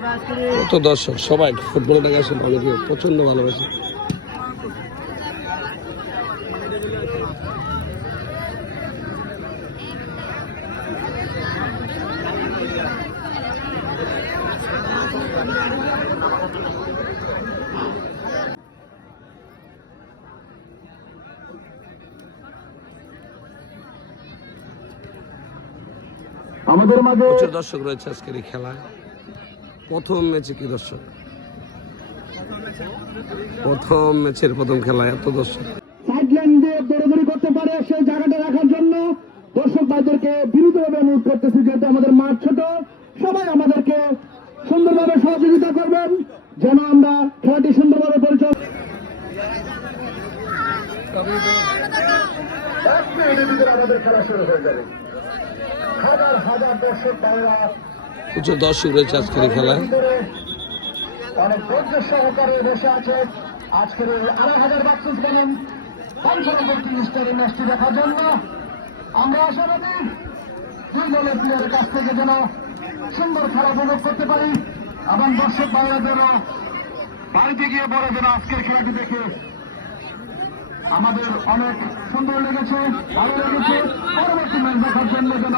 কত দর্শক সবাই ফুটবলটাকে আসলে অনেকে প্রচন্ড ভালোবাসে। আমাদের মাঝে প্রচুর দর্শক রয়েছে আজকের এই খেলায়। প্রথম ম্যাচে কি দর্শক, প্রথম ম্যাচের প্রথম খেলায় এত দর্শক। সাইডলাইন দিয়ে দৌড়াদৌড়ি করতে পারে সেই জায়গাটা রাখার জন্য দর্শক ভাইদেরকে বিনীতভাবে অনুরোধ করতেছি, যেহেতু আমাদের মাঠ ছোট, সবাই আমাদেরকে সুন্দরভাবে সহযোগিতা করবেন যেন আমরা খেলাটি সুন্দরভাবে পরিচালনা। আমাদের খেলা শুরু হয়ে যাবে। হাজার হাজার দর্শক ভাইরা, প্রচুর দর্শক রয়েছে আজকের এই খেলায়। অনেক ধৈর্য সহকারে বসে আছে আজকের ২,৫০০ বাক্সিস বলেন ৫৩ ম্যাচটি দেখার জন্য। আমরা আশাবাদী দুই দলের প্লেয়ারের কাছ থেকে যেন সুন্দর খেলা উপভোগ করতে পারি এবং দর্শক ভাইরাদেরও বাড়িতে গিয়ে বড় যেন আজকের খেলাটি দেখে আমাদের অনেক সুন্দর লেগেছে, ভালো লেগেছে। পরবর্তী ম্যাচ দেখার জন্য যেন